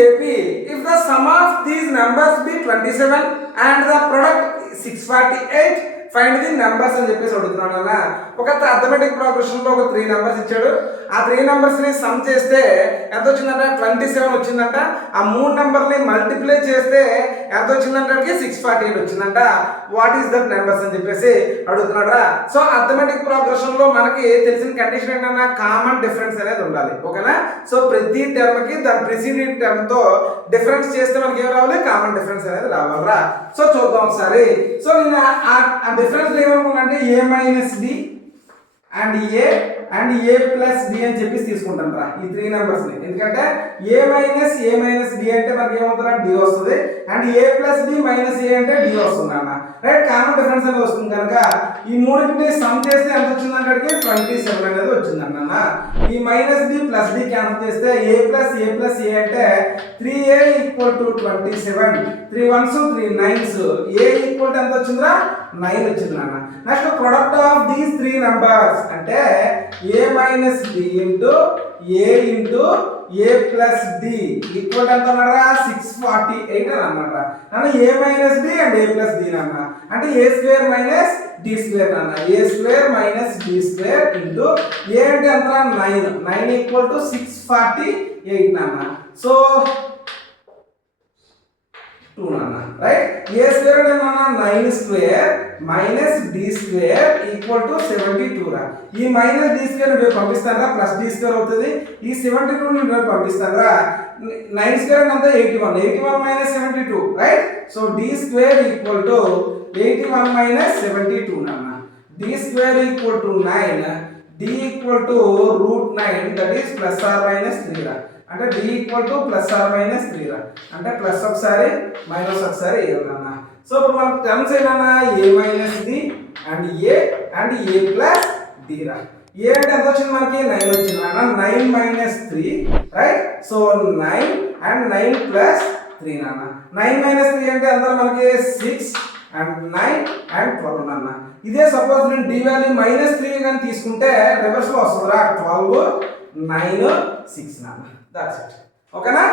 AP. If the sum of these numbers be 27 and the product 648, find the numbers అని చెప్పేసి అడుగుతున్నాడు అన్న. ఒక అర్థమెటిక్ ప్రోగ్రెషన్ లో ఒక 3 నెంబర్స్ ఇచ్చాడు. ఆ 3 నెంబర్స్ ని సమ్ చేస్తే ఎంత వచ్చిందంట? 27 వచ్చిందంట. ఆ 3 నెంబర్ని మల్టిప్లై చేస్తే ఎంత వచ్చిందంటే 648 వచ్చిందంట. వాట్ ఈస్ దట్ నెంబర్స్ అని చెప్పేసి అడుగుతున్నాడు. సో అర్థమెటిక్ ప్రోగ్రెషన్ లో మనకి తెలిసిన కండిషన్ ఏంటన్నా, కామన్ డిఫరెన్స్ అనేది ఉండాలి. ఓకేనా? సో ప్రతి టర్మ్ కి దాని ప్రిసీడింగ్ టర్మ్ తో డిఫరెన్స్ చేస్తే మనకి ఏం రావాలి? కామన్ డిఫరెన్స్ అనేది రావాలరా. సో చూద్దాం ఒకసారి. సో నేను ఆ డిఫరెన్స్ ఏమనుకున్నానంటే a minus D and A plus D అని చెప్పేసి తీసుకుంటాను రా ఈ 3 నెంబర్స్ ని. ఎందుకంటే ఏ మైనస్ డి అంటే మనకి ఏమవుతుందా? డి వస్తుంది. And A plus D minus A అంటే డి వస్తుంది అన్న. రైట్? కామన్ డిఫరెన్స్ అనేది వస్తుంది కనుక ఈ మూడింటిని సమ్ చేస్తే ఎంత వచ్చిందంటే 27 అనేది వచ్చిందన్న. ఈ minus D plus D cancel చేస్తే ఏ ప్లస్ ఏ అంటే 3a equal to 27. 3 1s 3 9s. A equal to ఎంత వచ్చిందిరా? 9 వచ్చిందన్న. Next product of these 3 numbers అంటే a minus D into A plus D equal to ఎంత అన్నారా? 648 అని అన్నమాట. అంటే a minus D and A plus D అన్న. అంటే A square minus D square అన్న. A square minus D square into ఏ అంటే ఎంత? 9 ఈక్వల్ టు 648 అన్న. సో 2 అన్న. రైట్? ఏ స్క్వేర్ అంటే అన్న 9 square minus D square equal to 72 రా. ఈ మైనస్ డి స్క్వేర్ నేను పంపిస్తాను రా, ప్లస్ డి స్క్వేర్ అవుతుంది. ఈ 72 నేను పంపిస్తాను రా. 9 స్క్వేర్ అంటే 81 minus 72. Right? So D square equal to 81 minus 72 అన్న. D square equal to 9, D equal to √9, that is plus or minus 3 రా. అంటే d equal to plus or minus 3 రా. అంటే ప్లస్ ఒకసారి మైనస్ ఒకసారి వేయాలన్నా. సో ఇప్పుడు మనకు టర్మ్స్ ఏంటన్నా? A minus D and A plus D రా. ఏ అంటే ఎంత వచ్చింది మనకి? 9 వచ్చింది అన్న. 9 minus 3. Right? So 9 and 9 plus 3 నాన్న. 9 మైనస్ 3 అంటే ఎంత మనకి? 6 అండ్ 9 అండ్ 12 అన్న. ఇదే సపోజ్ నేను డి వాల్యూ మైనస్ 3 కానీ తీసుకుంటే రివర్స్ లో వస్తుందిరా. 12 9 6 నాన్న. That's it. ఓకేనా?